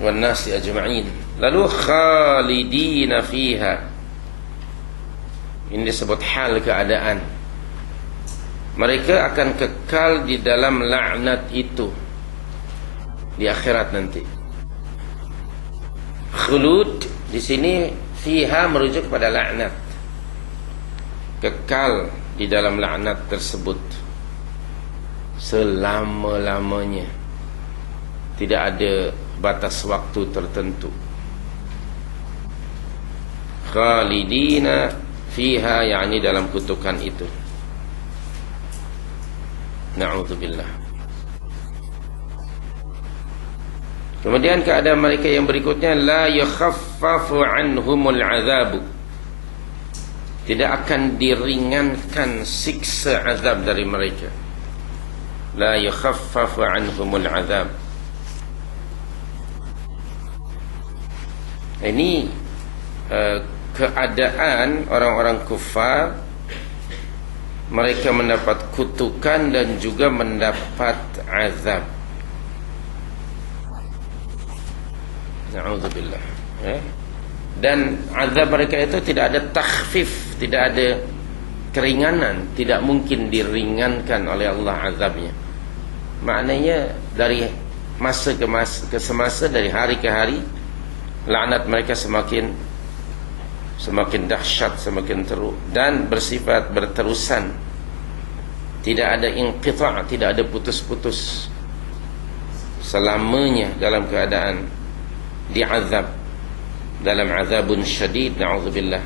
wan nasi ajma'in lalu khalidina fiha. Ini disebut hal keadaan. Mereka akan kekal di dalam laknat itu. Di akhirat nanti. Khulud di sini fiha merujuk kepada laknat. Kekal di dalam laknat tersebut. Selama-lamanya. Tidak ada batas waktu tertentu. Khalidina fiha yakni dalam kutukan itu. Na'udzubillah. Kemudian keadaan mereka yang berikutnya la yakhaffafu anhumul azab tidak akan diringankan siksa azab dari mereka. La yakhaffafu anhumul azab ini uh, keadaan orang-orang kufar mereka mendapat kutukan dan juga mendapat azab. Na'udzubillah. Eh? dan azab mereka itu tidak ada takhfif tidak ada keringanan tidak mungkin diringankan oleh Allah azabnya. Maknanya dari masa ke masa ke semasa dari hari ke hari laknat mereka semakin semakin dahsyat semakin teruk. Dan bersifat berterusan. Tidak ada inqita' tidak ada putus-putus. Selamanya dalam keadaan diazab dalam azabun syadid na'udzubillah.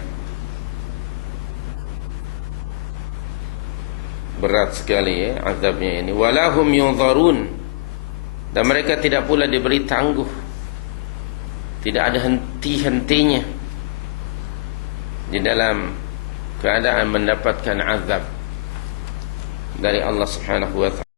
Berat sekali ya azabnya ini. Walahum yunzarun. Dan mereka tidak pula diberi tangguh tidak ada henti-hentinya. Di dalam keadaan mendapatkan azab dari Allah Subhanahu wa taala